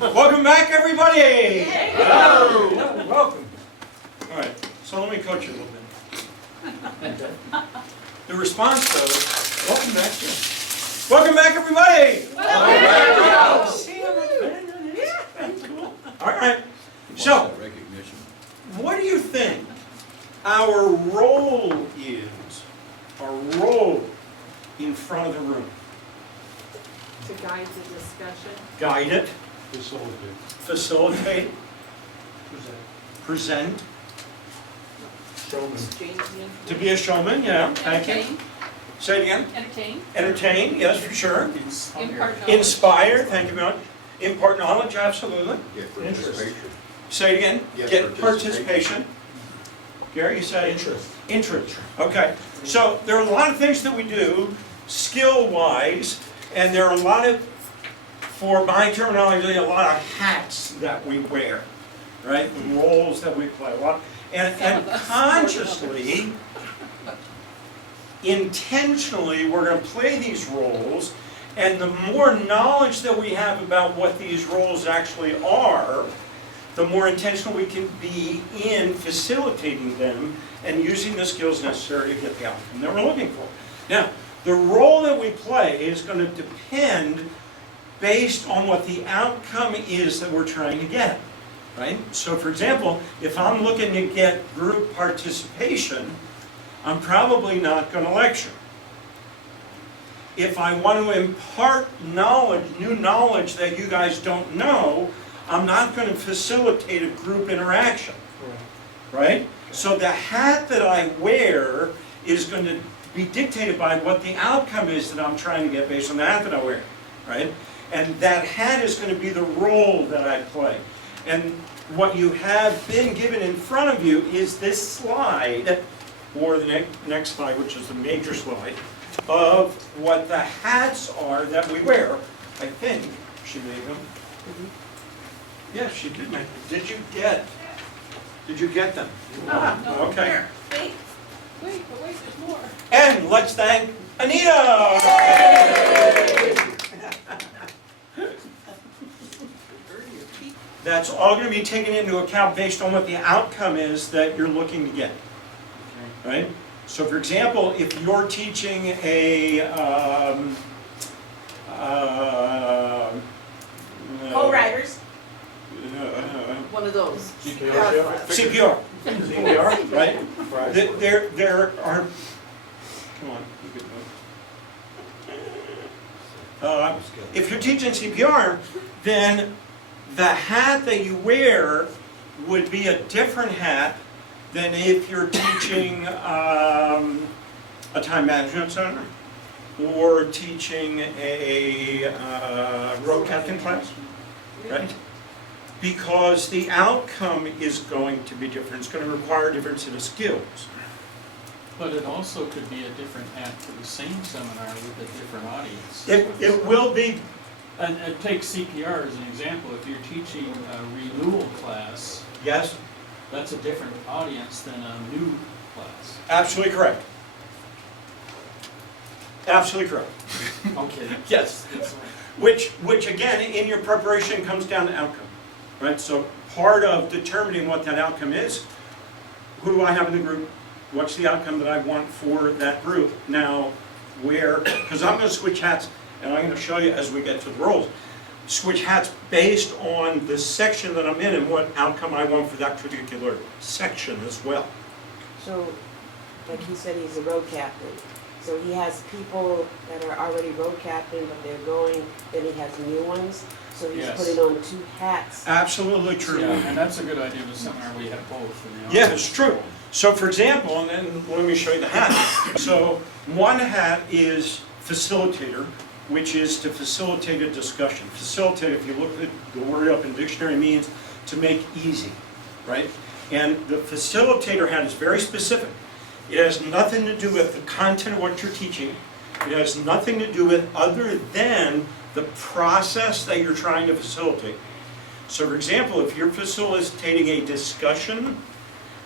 Welcome back, everybody! Hello! Welcome. All right, so let me coach you a little bit. The response goes, welcome back to. Welcome back, everybody! All right, so what do you think our role is? Our role in front of the room? To guide the discussion. Guide it. Facilitate. Facilitate. Present. Showman. Exchange the information. To be a showman, yeah, thank you. Entertain. Say it again. Entertain. Entertain, yes, for sure. Impart knowledge. Inspire, thank you very much. Impart knowledge, absolutely. Get participation. Say it again. Get participation. Gary, you said? Interest. Interest. Okay. So there are a lot of things that we do skill-wise, and there are a lot of, for my terminology, a lot of hats that we wear, right? The roles that we play. And consciously, intentionally, we're going to play these roles, and the more knowledge that we have about what these roles actually are, the more intentional we can be in facilitating them and using the skills necessary to get the outcome that we're looking for. Now, the role that we play is going to depend based on what the outcome is that we're trying to get, right? So for example, if I'm looking to get group participation, I'm probably not going to lecture. If I want to impart knowledge, new knowledge that you guys don't know, I'm not going to facilitate a group interaction, right? So the hat that I wear is going to be dictated by what the outcome is that I'm trying to get based on the hat that I wear, right? And that hat is going to be the role that I play. And what you have been given in front of you is this slide, or the next slide, which is the major slide, of what the hats are that we wear. I think she made them. Yes, she did make them. Did you get them? Ah, no. Okay. Here. Wait, but wait, there's more. And let's thank Anita! That's all going to be taken into account based on what the outcome is that you're looking to get. Right? So for example, if you're teaching a Co-writers. One of those. CPR, right? There are, come on, you could move. If you're teaching CPR, then the hat that you wear would be a different hat than if you're teaching a time management center or teaching a road captain class, right? Because the outcome is going to be different. It's going to require a different set of skills. But it also could be a different hat for the same seminar with a different audience. It will be. And take CPR as an example. If you're teaching a renewal class, Yes, that's a different audience than a new class. absolutely correct. Absolutely correct. Okay. Yes. Which again, in your preparation comes down to outcome, right? So part of determining what that outcome is, who do I have in the group? What's the outcome that I want for that group? Now, where, because I'm going to switch hats, and I'm going to show you as we get to the roles, switch hats based on the section that I'm in and what outcome I want for that particular section as well. So, like he said, he's a road captain. So he has people that are already road captain, but they're going, then he has new ones. So he's Yes. putting on two hats. Absolutely true. Yeah, and that's a good idea in a seminar where you have both. In the Yeah, audience. it's true. So for example, and then let me show you the hat. So one hat is facilitator, which is to facilitate a discussion. Facilitate, if you look at the word up in the dictionary, means to make easy, right? And the facilitator hat is very specific. It has nothing to do with the content of what you're teaching. It has nothing to do with other than the process that you're trying to facilitate. So for example, if you're facilitating a discussion,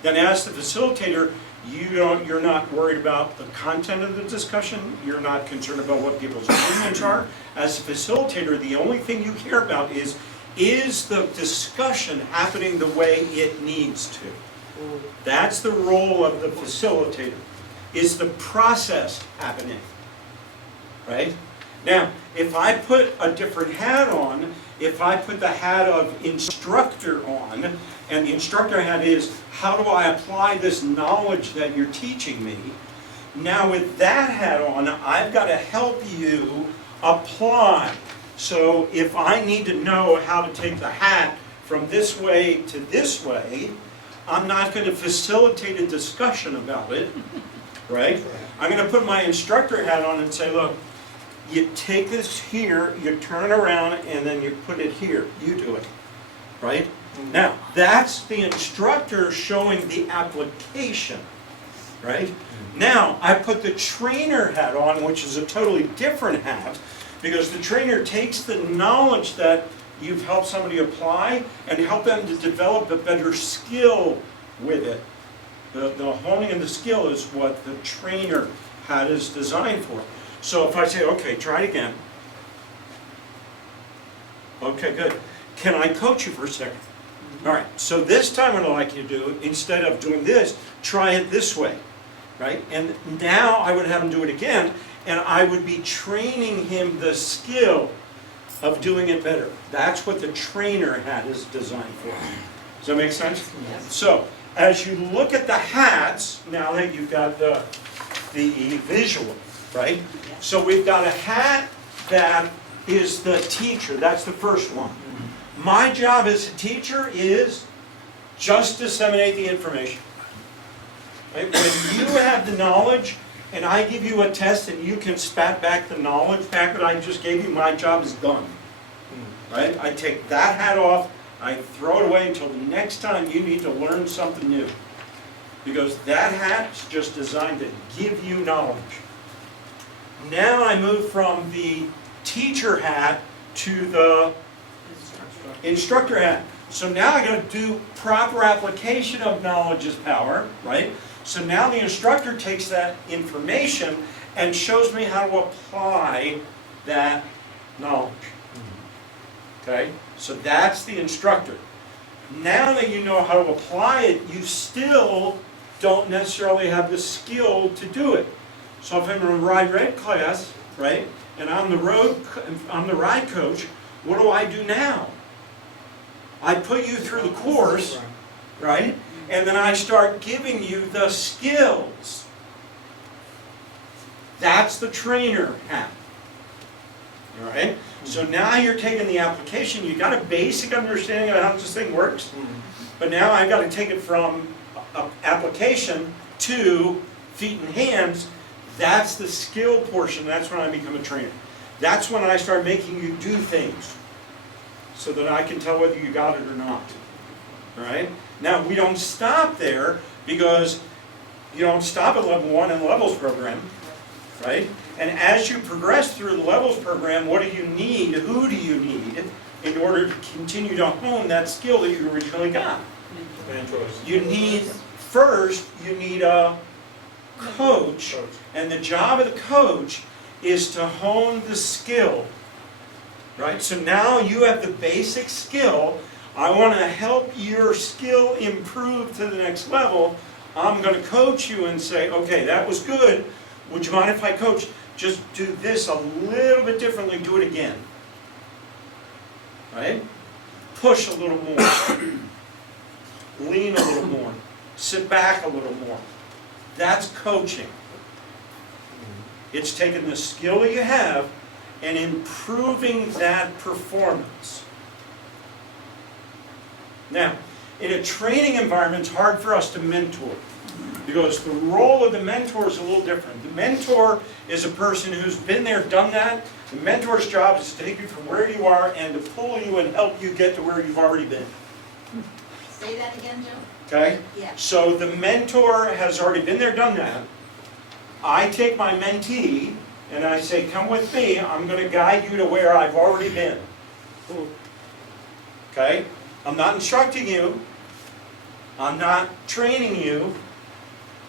then as the facilitator, you're not worried about the content of the discussion. You're not concerned about what people's opinions are. As a facilitator, the only thing you care about is is the discussion happening the way it needs to? Mm. That's the role of the facilitator. Is the process happening? Right? Now, if I put a different hat on, if I put the hat of instructor on, and the instructor hat is, how do I apply this knowledge that you're teaching me? Now with that hat on, I've got to help you apply. So if I need to know how to take the hat from this way to this way, I'm not going to facilitate a discussion about it, right? I'm going to put my instructor hat on and say, look, you take this here, you turn around, and then you put it here. You do it, right? Now, that's the instructor showing the application, right? Now, I put the trainer hat on, which is a totally different hat, because the trainer takes the knowledge that you've helped somebody apply and help them to develop a better skill with it. The honing of the skill is what the trainer hat is designed for. So if I say, okay, try it again. Okay, good. Can I coach you for a second? All right, so this time what I'd like you to do, instead of doing this, try it this way, right? And now I would have him do it again, and I would be training him the skill of doing it better. That's what the trainer hat is designed for. Does that make sense? Yes. So, as you look at the hats, now that you've got the visual, right? So we've got a hat that is the teacher. That's the first one. My job as a teacher is just disseminate the information. Right? When you have the knowledge and I give you a test and you can spat back the knowledge back that I just gave you, my job is done. Right? I take that hat off, I throw it away until the next time you need to learn something new. Because that hat is just designed to give you knowledge. Now I move from the teacher hat to the instructor hat. So now I got to do proper application of knowledge is power, right? So now the instructor takes that information and shows me how to apply that knowledge. Okay? So that's the instructor. Now that you know how to apply it, you still don't necessarily have the skill to do it. So if I'm in a ride red class, right, and I'm the ride coach, what do I do now? I put you through the course, right, and then I start giving you the skills. That's the trainer hat. All right? So now you're taking the application, you got a basic understanding of how this thing works, but now I've got to take it from application to feet and hands. That's the skill portion. That's when I become a trainer. That's when I start making you do things so that I can tell whether you got it or not. All right? Now, we don't stop there because you don't stop at level 1 in the levels program, right? And as you progress through the levels program, what do you need? Who do you need in order to continue to hone that skill that you originally got? You need, first, you need a coach, and the job of the coach is to hone the skill, right? So now you have the basic skill. I want to help your skill improve to the next level. I'm going to coach you and say, okay, that was good. Would you mind if I coach? Just do this a little bit differently. Do it again. Right? Push a little more. Lean a little more. Sit back a little more. That's coaching. It's taking the skill that you have and improving that performance. Now, in a training environment, it's hard for us to mentor because the role of the mentor is a little different. The mentor is a person who's been there, done that. The mentor's job is to take you from where you are and to pull you and help you get to where you've already been. Say that again, Joe? Okay? Yeah. So the mentor has already been there, done that. I take my mentee and I say, come with me, I'm going to guide you to where I've already been. Okay? I'm not instructing you. I'm not training you.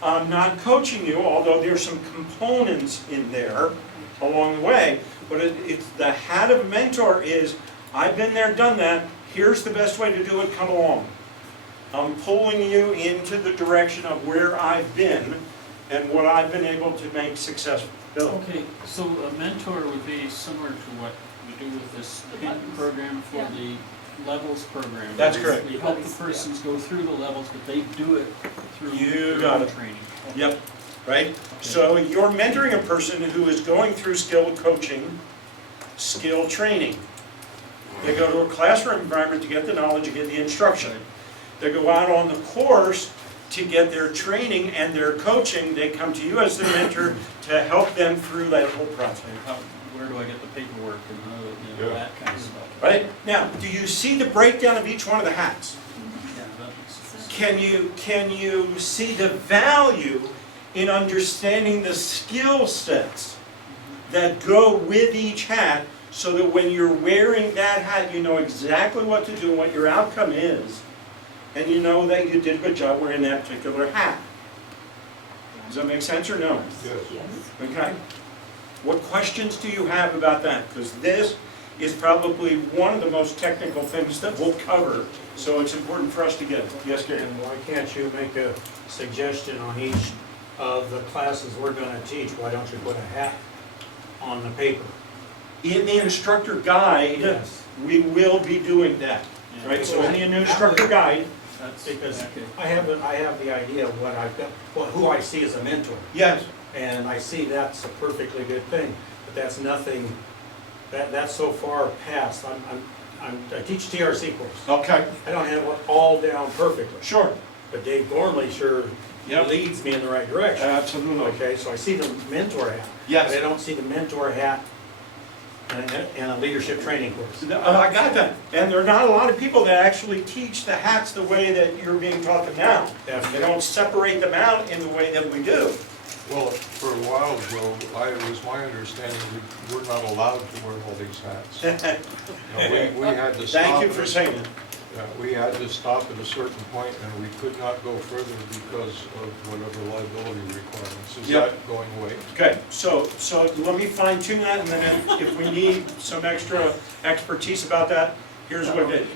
I'm not coaching you, although there's some components in there along the way. But it's the hat of a mentor is, I've been there, done that. here's the best way to do it, come along. I'm pulling you into the direction of where I've been and what I've been able to make successful. Bill? Okay, so a mentor would be similar to what we do with this PIN program for Yeah. the levels program. That's correct. We help the persons go through the levels, but they do it through You their got own it. training. Yep, right? So you're mentoring a person who is going through skill coaching, skill training. They go to a classroom environment to get the knowledge, to get the instruction. They go out on the course to get their training and their coaching. They come to you as the mentor to help them through that whole process. So where do I get the paperwork and Yeah. that kind of stuff? Right? Now, do you see the breakdown of each one of the hats? Yeah, that makes sense. Can you see the value in understanding the skill sets that go with each hat, so that when you're wearing that hat, you know exactly what to do and what your outcome is, and you know that you did a good job wearing that particular hat? Does that make sense or no? Yes. Okay. What questions do you have about that? Because this is probably one of the most technical things that we'll cover, so it's important for us to get it. Yes, Gary? And why can't you make a suggestion on each of the classes we're gonna teach? Why don't you put a hat on the paper? In the instructor guide, Yes. we will be doing that, Yeah. right? So in the instructor guide, That's Because okay. I have the idea of what I've got, who I see as a mentor. yes, And I see that's a perfectly good thing, but that's nothing, that's so far past. I teach TRC course. okay, I don't have it all down perfectly, sure. but Dave Gormley sure Yep. leads me in the right direction. Absolutely. Okay, so I see the mentor hat. Yes. But I don't see the mentor hat in a leadership training course. I got that. And there are not a lot of people that actually teach the hats the way that you're being taught them now. They don't separate them out in the way that we do. Well, for a while, Joe, it was my understanding we were not allowed to wear all these hats. We had to stop. Thank you for saying that. Yeah, we had to stop at a certain point, and we could not go further because of whatever liability requirements. Is Yep. that going away? Okay, so let me fine tune that, and then if we need some extra expertise about that, here's what it is.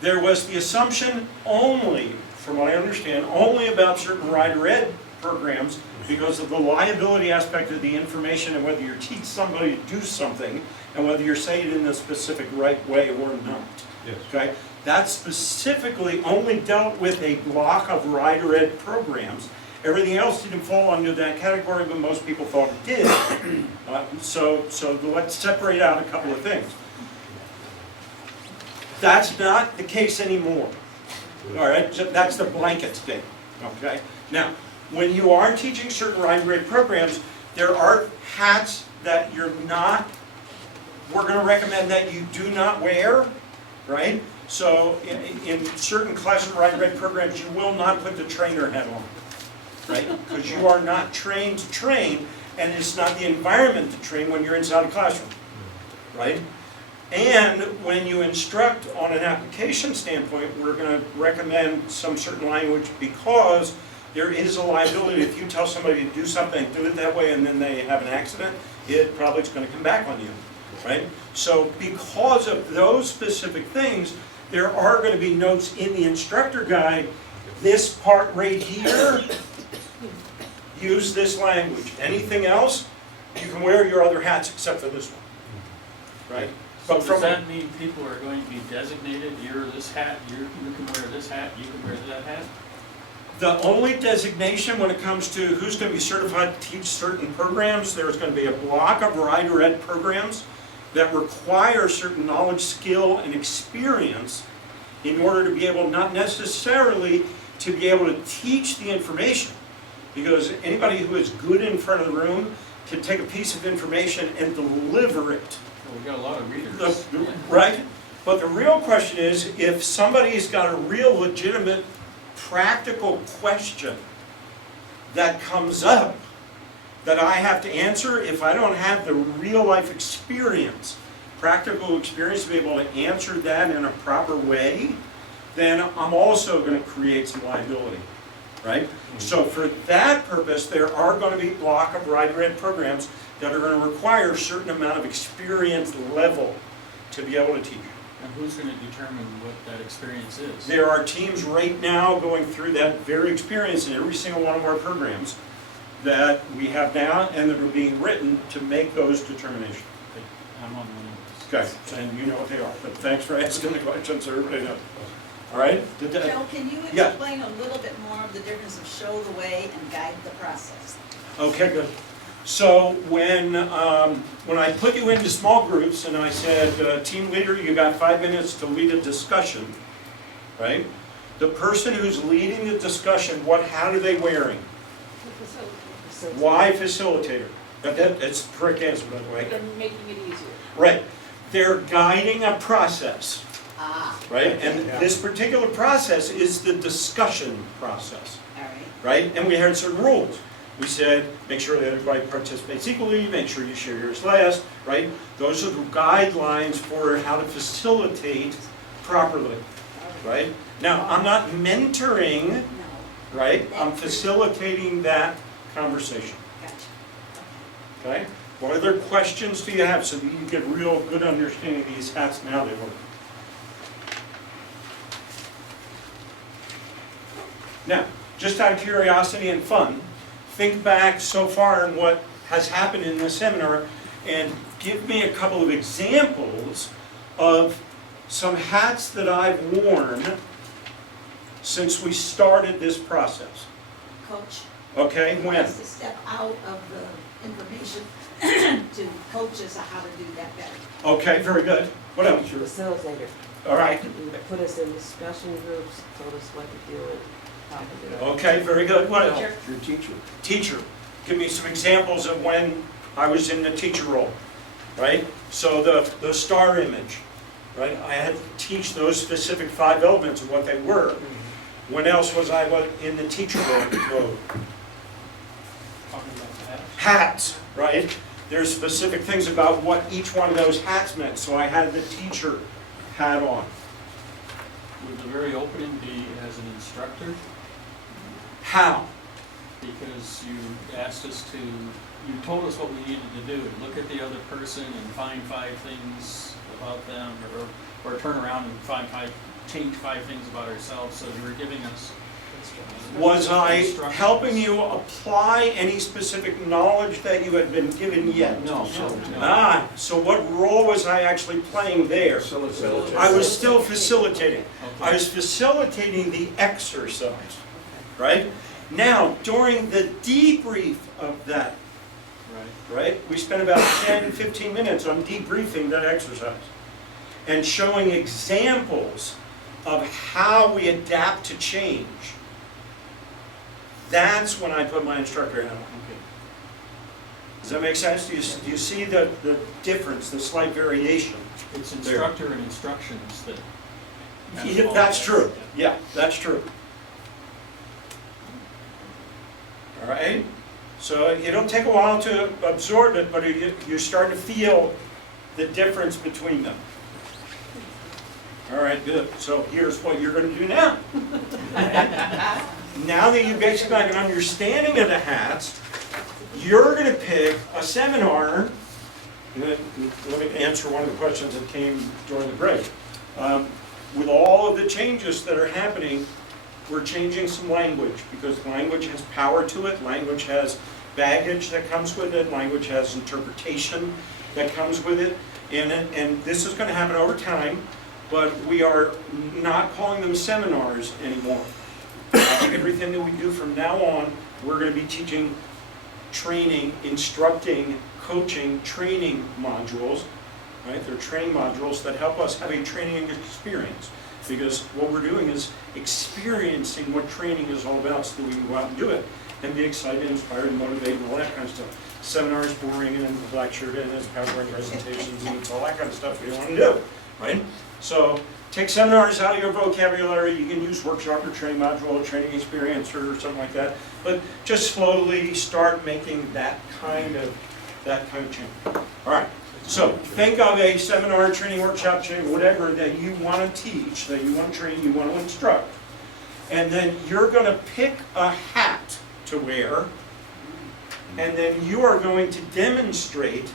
There was the assumption only, from what I understand, only about certain rider ed programs because of the liability aspect of the information and whether you're teaching somebody to do something and whether you're saying it in the specific right way or not. Yes. Okay? That specifically only dealt with a block of rider ed programs. Everything else didn't fall under that category, but most people thought it did. So let's separate out a couple of things. That's not the case anymore. All right, so that's the blanket thing, okay? Now, when you are teaching certain rider ed programs, there are hats that we're gonna recommend that you do not wear, right? So in certain classroom rider ed programs, you will not put the trainer hat on, right? Because you are not trained to train, and it's not the environment to train when you're inside a classroom, right? And when you instruct on an application standpoint, we're going to recommend some certain language because there is a liability. If you tell somebody to do something, do it that way, and then they have an accident, it probably is going to come back on you, right? So because of those specific things, there are going to be notes in the instructor guide. This part right here, use this language. Anything else, you can wear your other hats except for this one, right? So But does from that mean people are going to be designated, you're this hat, you can wear this hat, you can wear that hat? the only designation when it comes to who's going to be certified to teach certain programs, there's going to be a block of rider ed programs that require certain knowledge, skill, and experience in order to be able, not necessarily to be able to teach the information. Because anybody who is good in front of the room can take a piece of information and deliver it. Well, we've got a lot of readers. Right? But the real question is, if somebody's got a real legitimate practical question that comes up that I have to answer, if I don't have the real life experience, practical experience to be able to answer that in a proper way, then I'm also going to create some liability, right? So for that purpose, there are going to be block of rider ed programs that are going to require a certain amount of experience level to be able to teach. And who's gonna determine what that experience is? There are teams right now going through that very experience in every single one of our programs that we have now and that are being written to make those determinations. I'm on one of those. Okay, and you know what they are, but thanks for asking the questions, so everybody knows. All right? Did that- Joe, can you Yeah. explain a little bit more of the difference of show the way and guide the process? Okay, good. So when I put you into small groups and I said, team leader, you got 5 minutes to lead a discussion, right? The person who's leading the discussion, what hat are they wearing? So Why facilitator? It's the correct answer, by the way. They're making it easier. Right. They're guiding a process, Ah, right? And Yeah. this particular process is the discussion process, all right. right? And we had certain rules. We said, make sure that everybody participates equally, make sure you share yours last, right? Those are the guidelines for how to facilitate properly, right? Now, I'm not mentoring, No, right? I'm facilitating that conversation, gotcha. okay? What other questions do you have so that you get real good understanding of these hats and how they work? Now, just out of curiosity and fun, think back so far on what has happened in this seminar and give me a couple of examples of some hats that I've worn since we started this process. Coach, Okay, when? has to step out of the information to coach us on how to do that better. Okay, very good. What else? facilitator. All right. He put us in discussion groups, told us what to do and how to do it. Okay, very good. What else? Teacher. Your teacher. Teacher. Give me some examples of when I was in the teacher role, right? So the star image, right? I had to teach those specific 5 elements of what they were. When else was I in the teacher mode? Talking about that. Hats, right? There's specific things about what each one of those hats meant, so I had the teacher hat on. Would the very opening be as an instructor? How? Because you asked us to, you told us what we needed to do, look at the other person and find 5 things about them, or turn around and change 5 things about ourselves, so you were giving us. Was I instructions. helping you apply any specific knowledge that you had been given yet? No. So what role was I actually playing there? I was still facilitating. I was facilitating the exercise, right? Now, during the debrief of that, right, we spent about 10, 15 minutes on debriefing that exercise and showing examples of how we adapt to change. That's when I put my instructor hat on. Okay. Does that make sense? Do you see the difference, the slight variation? It's instructor and instructions that. Yeah, that's true. Yeah, that's true. All right? So it'll take a while to absorb it, but you're starting to feel the difference between them. All right, good. So here's what you're going to do now. Now that you basically have an understanding of the hats, you're going to pick a seminar. Let me answer one of the questions that came during the break. With all of the changes that are happening, we're changing some language because language has power to it. Language has baggage that comes with it. Language has interpretation that comes with it. And this is going to happen over time, but we are not calling them seminars anymore. Everything that we do from now on, we're going to be teaching training, instructing, coaching, training modules, right? They're training modules that help us have a training experience. Because what we're doing is experiencing what training is all about so that we can go out and do it and be excited, inspired, and motivated, and all that kind of stuff. Seminars boring and lecture and it's PowerPoint presentations and it's all that kind of stuff we don't want to do, right? So take seminars out of your vocabulary. You can use workshop or training module or training experience or something like that. But just slowly start making that kind of change. All right. So think of a seminar, training, workshop, training, whatever that you want to teach, that you want to train, you want to instruct. And then you're going to pick a hat to wear, and then you are going to demonstrate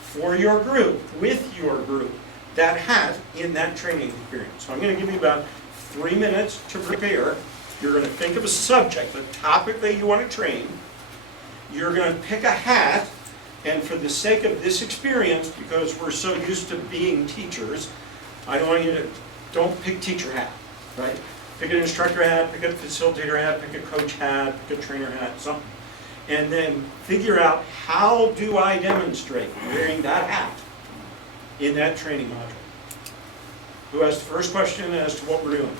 for your group, with your group, that hat in that training experience. So I'm going to give you about 3 minutes to prepare. You're going to think of a subject, a topic that you want to train. You're going to pick a hat, and for the sake of this experience, because we're so used to being teachers, I don't want you to, don't pick teacher hat, right? Pick an instructor hat, pick a facilitator hat, pick a coach hat, pick a trainer hat, something. And then figure out, how do I demonstrate wearing that hat in that training module? Who has the first question as to what we're doing?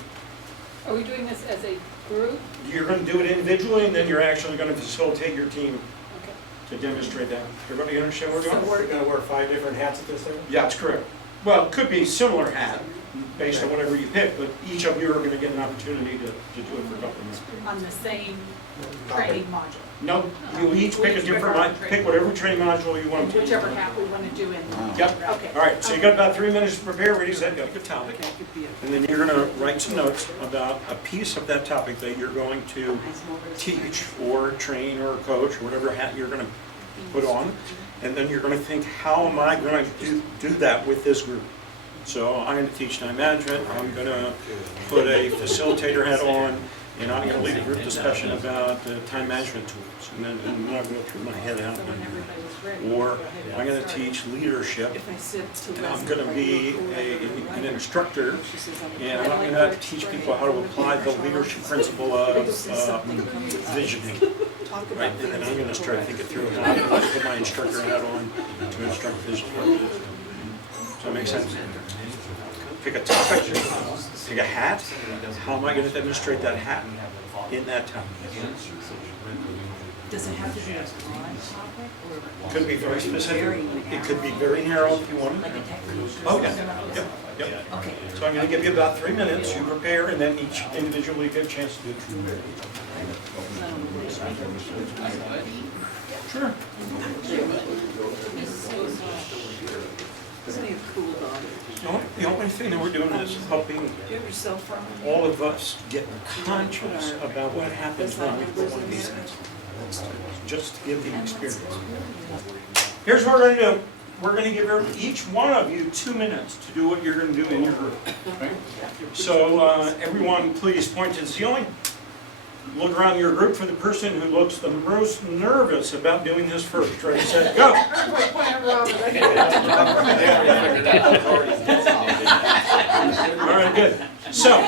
Are we doing this as a group? You're going to do it individually, and then you're actually going to facilitate your team Okay. to demonstrate that. Everybody understand what we're doing? So we're gonna wear 5 different hats at this thing? Yeah, that's correct. Well, it could be similar hat, based on whatever you pick, but each of you are going to get an opportunity to do it for a couple of minutes. On the same training module, No, you each pick a different, pick whatever training module you want to. whichever hat we want to do in. Yep. Okay. All right, so you got about 3 minutes to prepare, ready, set, go, good topic. And then you're gonna write some notes about a piece of that topic that you're going to teach or train or coach, or whatever hat you're gonna put on. And then you're gonna think, how am I gonna do that with this group? So I'm gonna teach time management, I'm gonna put a facilitator hat on, and I'm gonna lead a group discussion about time management tools. And then I'm gonna go through my head out. So when everybody's ready. Or go ahead and I'm gonna start. teach leadership, If I said to and I'm Leslie, gonna be an instructor, she says, I'm and I'm gonna have to teach people how to apply the leadership principle of visioning. Right, and then I'm gonna start thinking through how to put my instructor hat on to instruct vision. Does that make sense? Pick a topic, pick a hat, how am I gonna demonstrate that hat in that topic? Does it have to be a broad topic or? Could be very specific, it could be very narrow if you want. Like a technique? Oh, yeah, yep. Okay. So I'm gonna give you about 3 minutes, you prepare, and then each individually get a chance to do it. Sure. Isn't he a cool dog? The only thing that we're doing is helping Do you have your cell phone? all of us get conscious about what happens when we put one of these things. Just to give the experience. Here's what we're gonna do. We're gonna give each one of you 2 minutes to do what you're gonna do in your group. Okay? So everyone please point to the ceiling. Look around your group for the person who looks the most nervous about doing this first. Ready, set, go. All right, good. So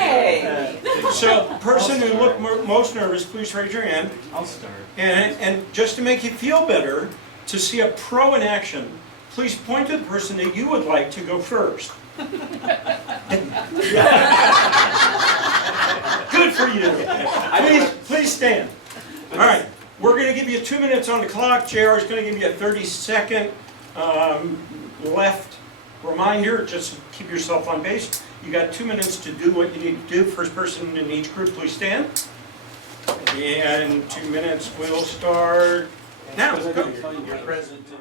the person who looked most nervous, please raise your hand. I'll start. And just to make you feel better, to see a pro in action, please point to the person that you would like to go first. Good for you. Please stand. All right, we're going to give you 2 minutes on the clock. JR is going to give you a 30-second left reminder. Just keep yourself on base. You got 2 minutes to do what you need to do. First person in each group, please stand. And 2 minutes will start now. Go. Your presentation.